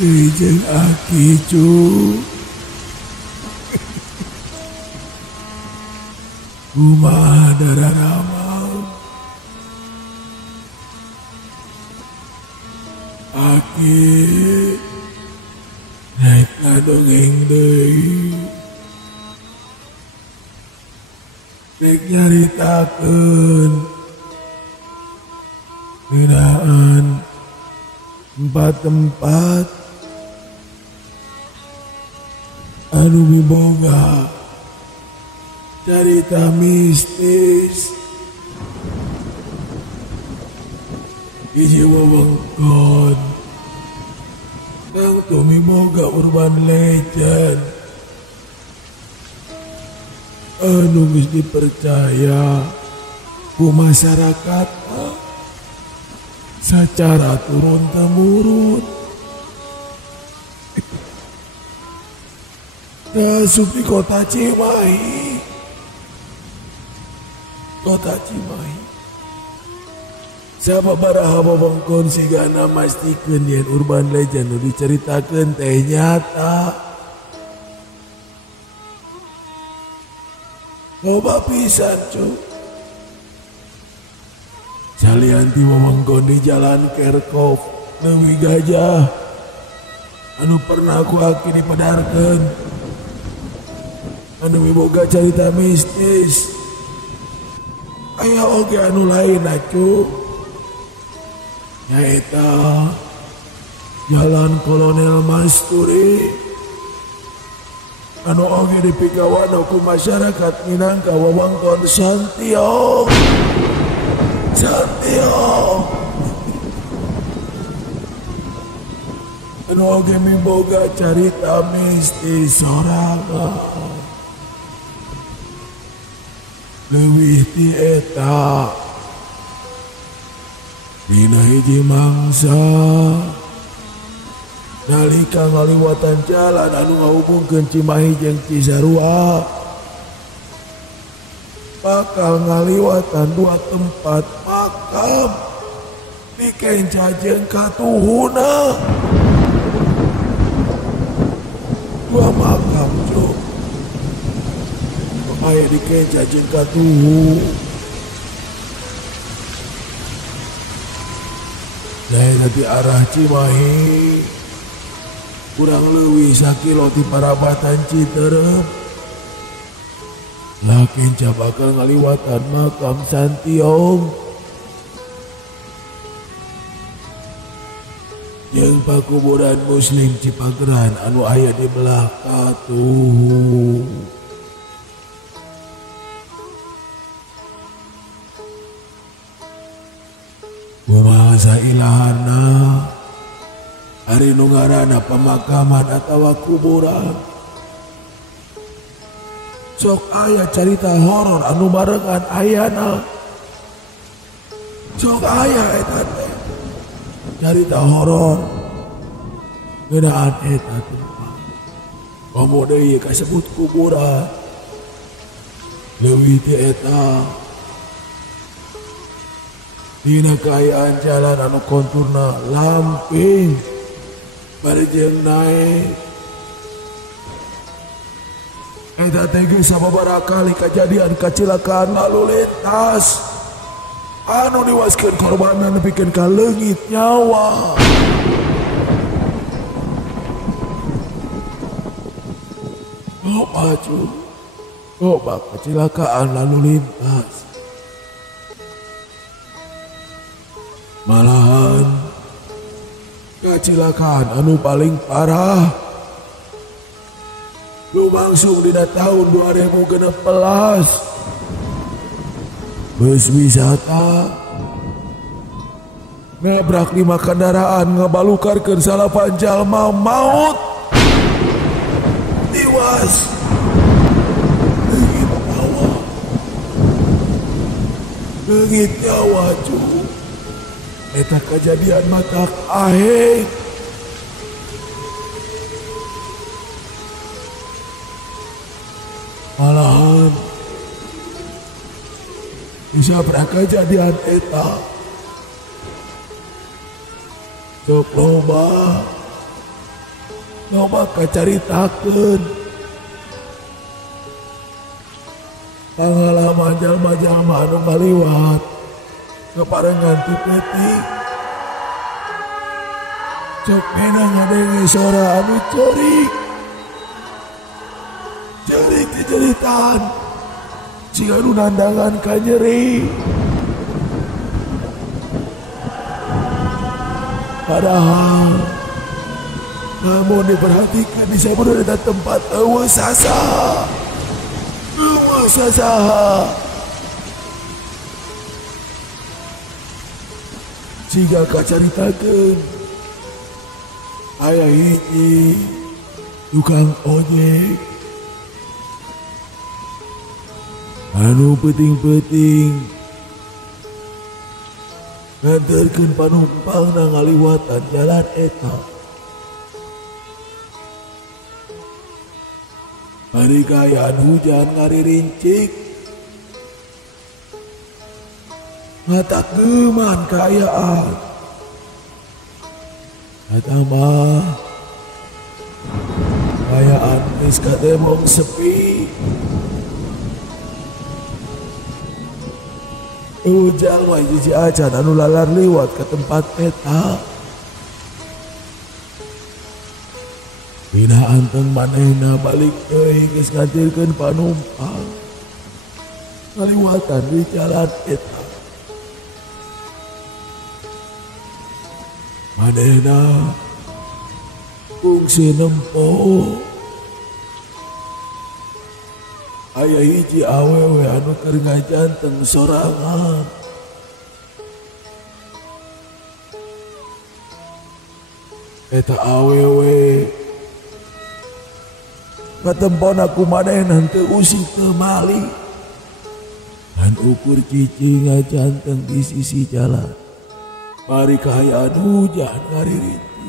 Dijeng aki cu. Kumaha dararama. Aki naik ngadongeng deui. Nek nyaritakeun ngeunaan tempat anu miboga carita mistis. Hiji wewengkon kang teu miboga urban legend anu geus dipercaya ku masyarakat secara turun-temurun. Termasuk di kota Cimahi. Kota Cimahi. Sababaraha wewengkon sigana mastikeun yen urban legend nu diceritakeun teh nyata. Loba pisan cu. Salianti wewengkon di Jalan Kerkov Leuwi Gajah anu pernah aku aki dipedarkeun anu miboga carita mistis. Aya oge anu lain acu nyaeta Jalan Kolonel Masturi anu oge dipigawan ku masyarakat minangka wewengkon Santiong. Santiong anu oge miboga carita mistis sorangan. Leuwih ti eta dina hiji mangsa nalika ngaliwatan jalan anu ngahubungkeun Cimahi jeung Cisarua bakal ngaliwatan dua tempat makam dikenca jeung katuhuna. Dua makam cuk aya dikenca jeung katuhu. Daerah di arah Cimahi kurang leuwih 1 kilo ti Parabatan Citerep. Lakin bakal ngaliwatan makam Santiong jeung pakuburan Muslim Cipageran anu aya di belah katuh. Kumaha ilahana ari nu ngaranna pemakaman atawa kuburan. Sok aya carita horor anu barengan ayana. Sok aya eta teh carita horor ngeunaan eta teh. Komo deui kasebut kuburan. Leuwih ti eta dina kaayaan jalan anu konturna lamping bari jeung naik. Eta teh geus sababaraha kali kajadian kacelakaan lalu lintas anu niwaskeun korbanna nepikeun ka leungit nyawa. Loba kecelakaan lalu lintas. Malahan kecelakaan anu paling parah lumangsung dina tahun 2016. Bus wisata nabrak 5 kendaraan ngabalukarkeun salapan jalma maut tiwas. Leungit nyawa cuy. Eta kejadian matak aheng. Malahan bisa kejadian eta sok loba loba kacaritakeun pangalaman jalma-jalma anu ngaliwat kaparengan ti peuting. Cek mena ngadenge suara anu cerik diceritaan jika anu nandangan ka nyeri. Padahal namun diperhatikan di samping ada tempat eueuh sasaha jika kacaritakeun aya hiji tukang ojek anu peuting-peuting nganterkeun panumpang na ngaliwatan jalan eta. Hari kayaan hujan ngaririncik ngatak geman kayaan eta mah kayaan geus katemong sepi. Ujal mah hiji acan anu lalar liwat ke tempat eta. Dina anteng manehna balik teuing geus ngadirkeun panumpang ngaliwatan di jalan eta. Manehna kungsi nempo aya hiji awewe anu keur ngajanteng sorangan. Eta awewe katempona ku manehna teu usik teu mali dan ukur cicing ngajanteng di sisi jalan. Bari kahayaan hujan ngaririti.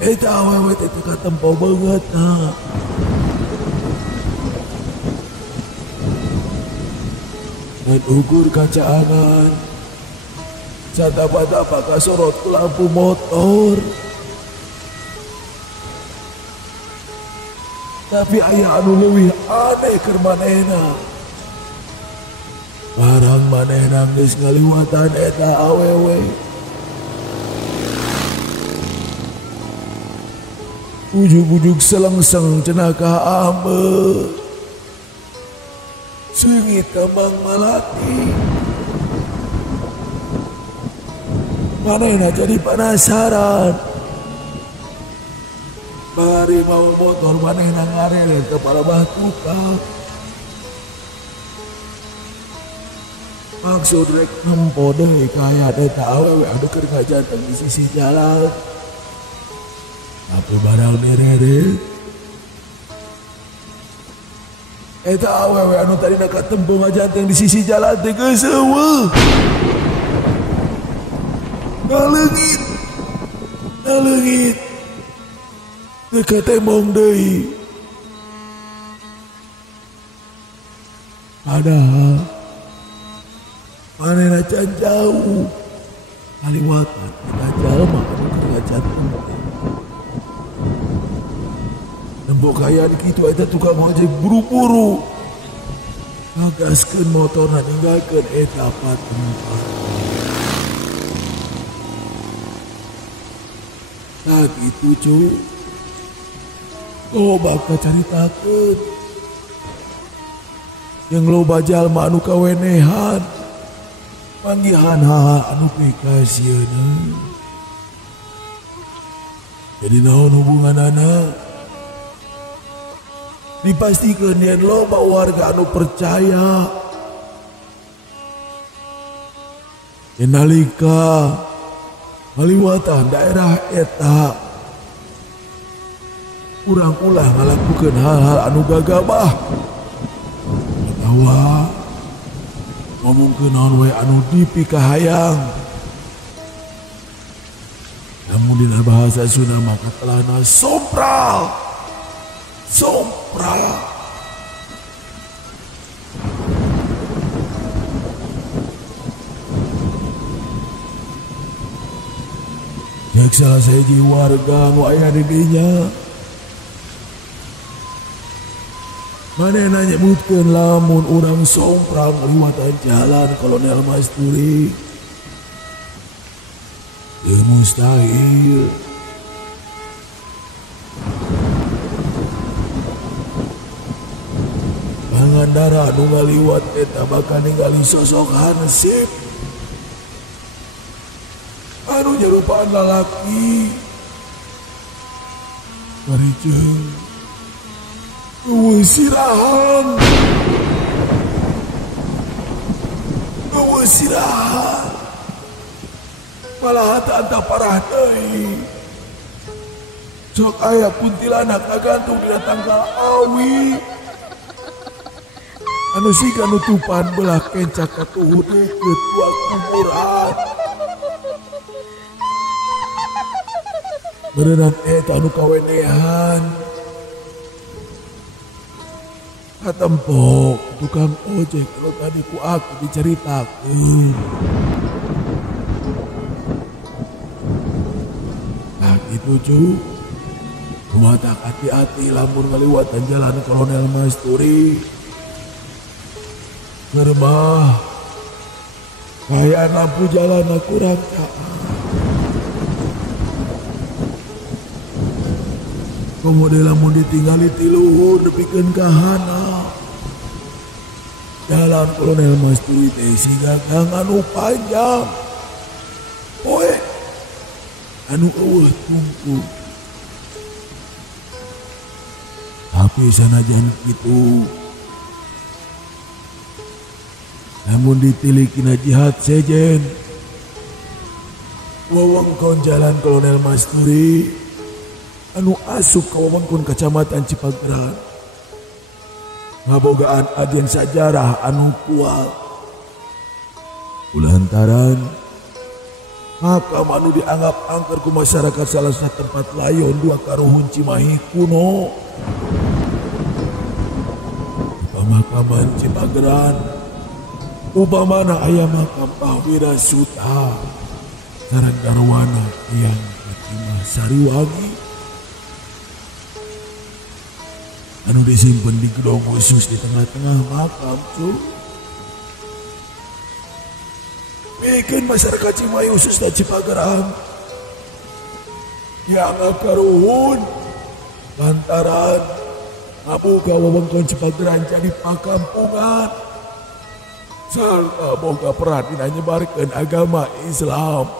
Eta awewe teh katempo beungeut na. Dan ukur kacaanan satapa-tapa kasorot ku lampu motor. Tapi aya anu leuwih aneh keur manehna. Barang manehna geus ngaliwatan eta awewe. Ujug-ujug selengseng cenah ka ambe. Seungit kembang malati. Manehna jadi penasaran. Bari mau motor manehna ngarere kepala tukang. Maksud rek nempo deui kaya eta awewe anu keur ngajanteng di sisi jalan. Tapi barang derere eta awewe anu tadina katempo ngajanteng di sisi jalan teh geus eueuh. Naleungit teu katemong deui. Padahal manehna can jauh ngaliwatan eta jalma anu keur ngajanteng. Nembok kayaan kitu eta tukang ojek buru-buru ngagaskeun motorna ninggalkeun eta tempat. Nah gitu cuy. Loba kacaritakeun yang loba jalma anu kawenehan panggihan hal anu pikasieuna. Jadi naon hubunganana? Dipastikeun yen loba warga anu percaya yen nalika ngaliwatan daerah eta urang ulah ngalakukeun hal-hal anu gagabah atawa ngomongkeun naon we anu dipikahayang. Namun dina bahasa Sunda maka telahna sompral. cek salah seji warga nu aya di dinya. Manehna nyebutkeun lamun urang somprang liwatan jalan Kolonel Masturi. Teu mustahil. Pangandaran nu ngaliwat eta bakal ningali sosok hansip anu nyerupaan lalaki barijeun eueuh sirahan malah anta parah deui. Sok aya kuntilanak ngagantung dina tanggal awi anu siga nutupan belah kencak katuhud deukeut ku kuburan. Berenang eta anu kawenehan katempok tukang ojek kalau tadi ku aku diceritakeun. Nah gitu cu, kumaha hati-hati lamun ngaliwatan jalan Kolonel Masturi. Gerbah kayak lampu jalan kurang caan. Kemudian lamun ditinggali ti luhur nepikeun ka handap. Jalan Kolonel Masturi teh siga gang anu panjang. Poe anu eueuh tungku. Tapi sanajan kitu namun ditilikina jihad sejen wewengkon jalan Kolonel Masturi anu asup ka wewengkon Kacamatan Cipageran ngabogaan agen sajarah anu kuat. Kulantaran makam anu dianggap angker ku masyarakat salah satu tempat layon dua karuhun Cimahi kuno. Pemakaman Cipageran upamana aya makam Pahwira Suta sareng garwana yang Fatimah Sariwangi anu disimpen di gedung khusus di tengah-tengah makam cu. Bikin masyarakat Cimahi khusus dan Cipageran dianggap karuhun lantaran ngaboga wewengkon Cipageran jadi pakampungan sarta boga peran dina nyebarkeun agama Islam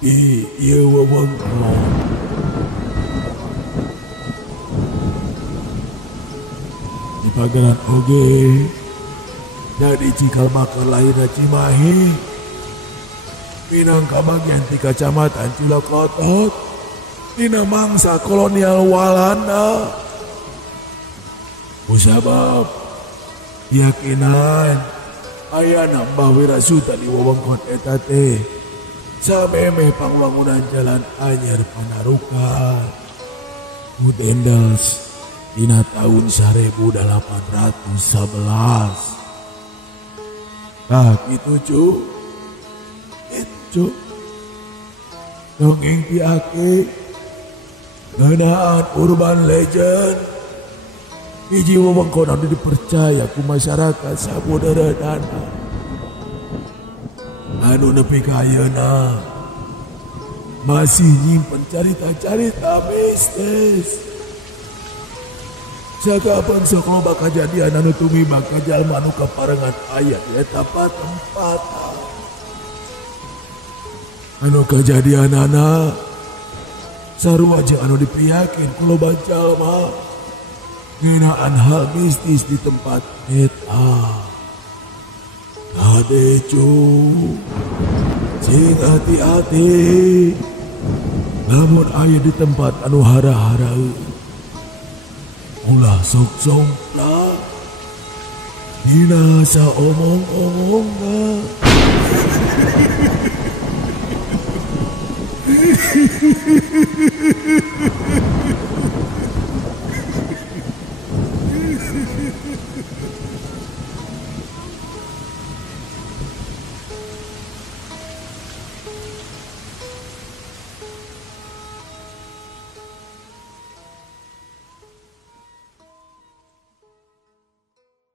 di ieu wewengkon. Cipageran oge jadi cikal bakal lahirna Cimahi minangka bagian ti Kacamatan Cilokotot dina mangsa kolonial Walanda. Kusabab keyakinan aya nambah wirasuta di wewengkon eta teh sameme pangwangunan jalan anyar Panarukan Udendels dina tahun 1811. Nah gitu cu, itu dongeng piake ngeunaan urban legend hiji wewengkon anu dipercaya ku masyarakat sabodara dana anu nepi ka ayeuna masih nyimpen carita-carita mistis sakapeung sok loba kajadian anu tumiba ka jalma anu kaparengan aya di eta tempatan anu kajadianana sarua jeung anu dipiyakin ku loba jalma ngeunaan hal mistis di tempat eta. Kade cu, sing hati-hati, namun aya di tempat anu hara-hara, ulah sok-sok lah, dina saomong-omongna.